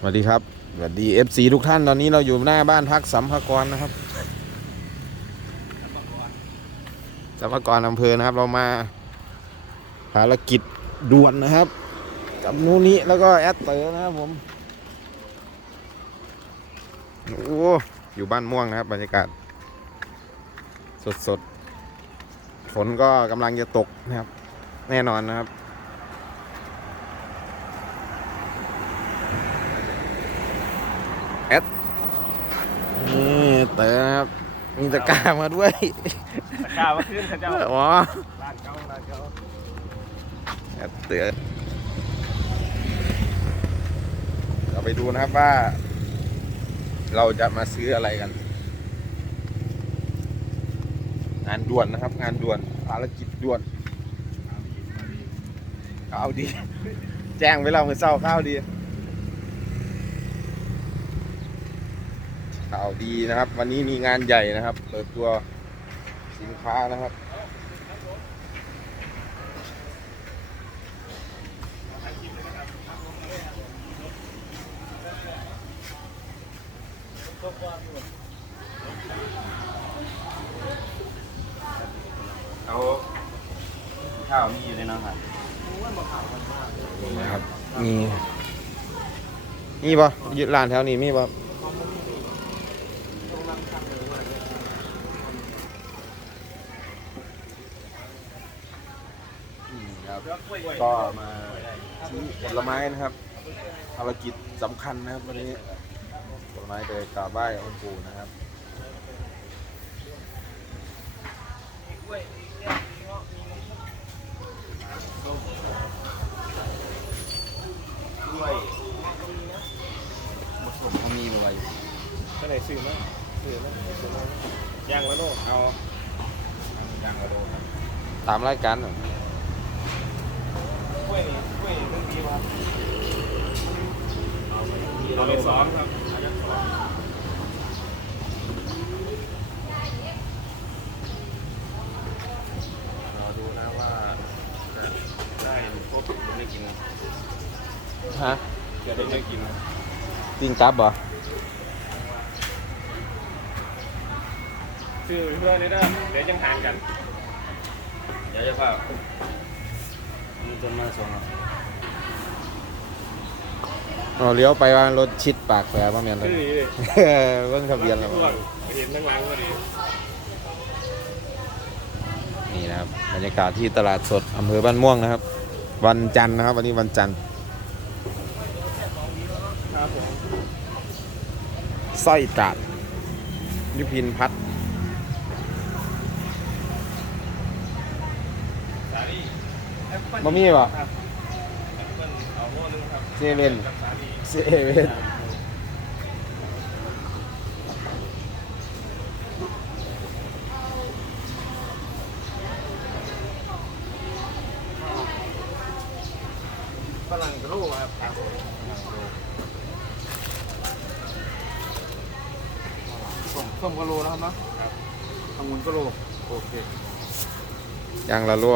สวัสดีครับสวัสดี FC ทุกท่านตอนนี้เราอยู่หน้าบ้านพักสัมภากรนะครับสัมภากรอำเภอนะครับ เรามาภารกิจด่วนนะครับ กับนูนนี้แล้วก็แอดเตอร์นะครับผมโอ้อยู่บ้านม่วงนะครับ บรรยากาศ สดสดๆฝนก็กำลังจะตกนะครับ แน่นอนนะครับ นี่เต๋อครับ มีตะกร้ามาด้วย ตะกร้ามาขึ้นเขาเจ้าอ๋อร้านเก่าร้านเก่าเต๋อเราไปดูนะครับว่า เราจะมาซื้ออะไรกัน งานด่วนนะครับ งานด่วนภารกิจด่วนข้าวดี แจ้งไปเราเมื่อเช้าข้าวดี ข่าวดีนะครับ วันนี้มีงานใหญ่นะครับ เปิดตัวสินค้านะครับเอาข้าวมีอยู่ในน้ำครับนี่นะครับมีนี่ปะยึดร้านแถวนี้มีปะ ครับ ก็มาซื้อผลไม้นะครับภารกิจสำคัญนะครับวันนี้ผลไม้ไปกราบไหว้องค์ปู่นะครับด้วยหมดผมเขามีไว้ก็ไหนซื้อมาซื้อมาซื้อมาย่างละโลเอาย่างละโลครับตามรายการเหรอกล้ วยนี่กล้วยนี่เรื่องดีครับเอาไปซ้อมครับเอาไปซ้อมรอดูนะว่าจะได้ครบหรือไม่กินนะฮะจะได้ไม่กินนะปิ้งกลับบ่ซื้อเพื่อนเลยนะเดี๋ยวยังห่างกัน เดี๋ยวจะพามี จนมาส่งอะอ๋อเลี้ยวไปว่ารถชิดปากแฝงว่าแม่นเลคืยอนี่เลยเบิ่งทะเบียนแล้วทั่วเห็นทั้งหลังพอดีนี่นะครับบรรยากาศที่ตลาดสดอำเภอบ้านม่วงนะครับ วันจันทร์นะครับ วันนี้วันจันทร์ครับผมสร้อยตราดยุพินพัฒน์ สาลี่แอปเปิ้ล บะมี่ป่ะครับแอปเปิ้ลเอาโม่นึงครับเซเว่นกับสาลี่เซเว่นฝรั่งกระโหลกครับครับผมส้มส้มกะโลนะครับเนาะองุ่นกะโลโอเคยางละลั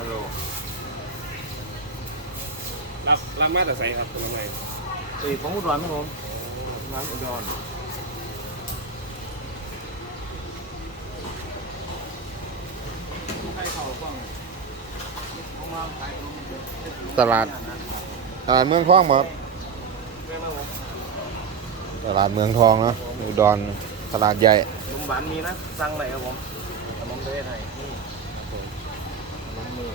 วสามกระโหลกรับรับมาแต่ใส่ครับเป็นยังไงเอ้ยของอุดรไหมผมร้านอุดรใครเขาบ้างเขามาขายขนมเยอะตลาดตลาดเมืองทองบ่ครับแม่มาผมตลาดเมืองทองเนาะอุดรตลาดใหญ่ลุมหวานมีนะสั่งไหนครับผมขนมเทศไทยนี่ขน มือ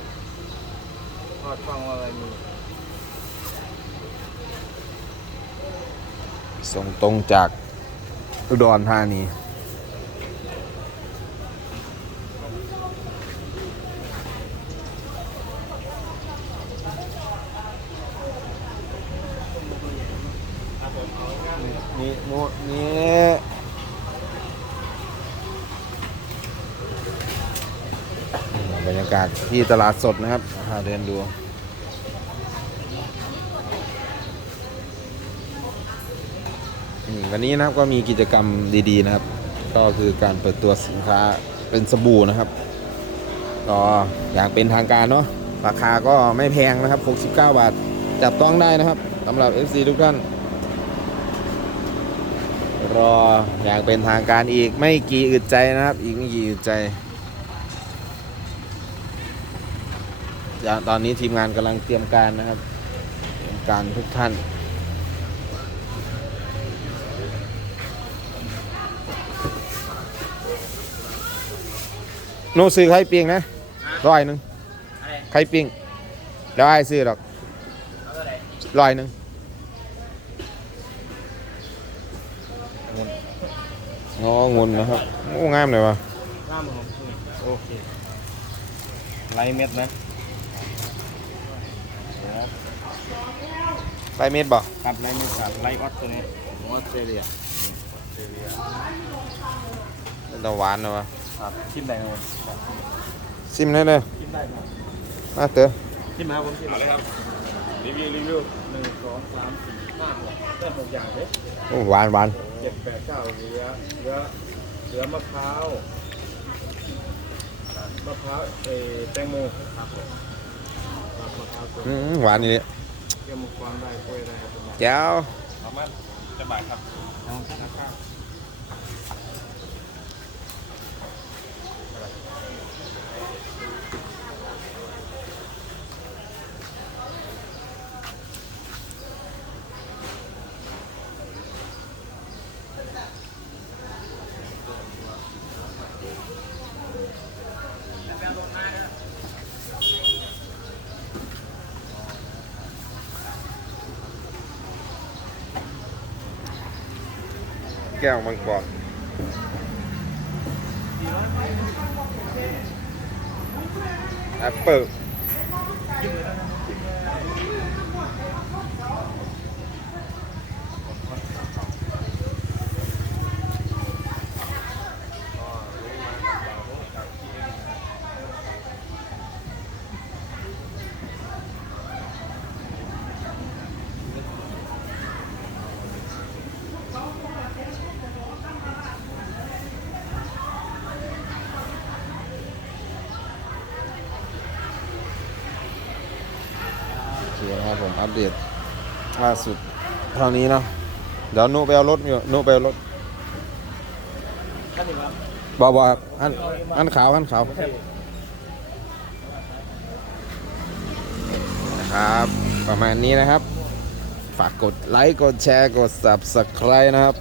ทอดฟังอะไรมีส่งตรงจากอุดรธานีครับผมเอางานนี่นู่นนี่ บรรยากาศที่ตลาดสดนะครับพาเดินดูวันนี้นะครับก็มีกิจกรรมดีๆนะครับ ก็คือการเปิดตัวสินค้าเป็นสบู่นะครับ ก็อย่างเป็นทางการเนาะราคาก็ไม่แพงนะครับ 69 บาท จับต้องได้นะครับสำหรับ FC ทุกท่านรออย่างเป็นทางการอีกไม่กี่อึดใจนะครับ อีกไม่กี่อึดใจอย่าง ตอนนี้ทีมงานกำลังเตรียมการนะครับเตรียมการทุกท่านโน้ซื้อไข่ปิ้งนะร้อยหนึ่งอะไรไข่ปิ้งแล้วไอ้ายซื้อหรอกเอาเท่าไหร่ร้อยหนึ่งงองุนนะครับโอ้งามเลยวะห้าหมื่นโอเคไรเม็ดนะ ไปเม็ดบ่ครับไรเม็ดครับไรออสตัวนี้ออสเตรเลียออสเตรเลียแต่หวานนะวะครับชิมได้ครับผมซิมได้เลยชิมได้ครับมาเต๋อชิมนะครับผมชิมเลยครับรีวิวรีวิวหนึ่งสองสามสี่ห้าหกได้หกอย่างเลยโอ้หวานหวานเจ็ดแปดเก้าเหลือเหลือเหลือมะพร้าวมะพร้าวเออแตงโมครับผมครับมะพร้าวตัวอืมหวานนี่เลย เกี่ยวมังกรได้กล้วยได้ครับผมแก้วสามารถจะบ่ายครับ แก้วมังกรแอปเปิล โอเคนะครับผมอัปเดตล่าสุดเท่านี้เนาะเดี๋ยวนุไปเอารถอยู่นุไปเอารถท่านนี่ครับอบอครับอันอันขาวอันขาวนะครับ ประมาณนี้นะครับ ฝากกดไลค์กดแชร์กด subscribe นะครับ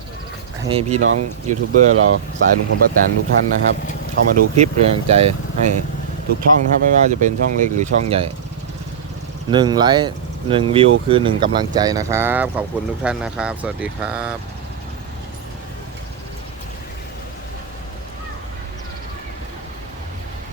ให้พี่น้องยูทูบเบอร์เราสายลุงพลป้าแตนทุกท่านนะครับ เข้ามาดูคลิปเป็นกำลังใจให้ทุกช่องนะครับไม่ว่าจะเป็นช่องเล็กหรือช่องใหญ่ หนึ่งไลค์หนึ่งวิวคือหนึ่งกำลังใจนะครับ ขอบคุณทุกท่านนะครับ สวัสดีครับ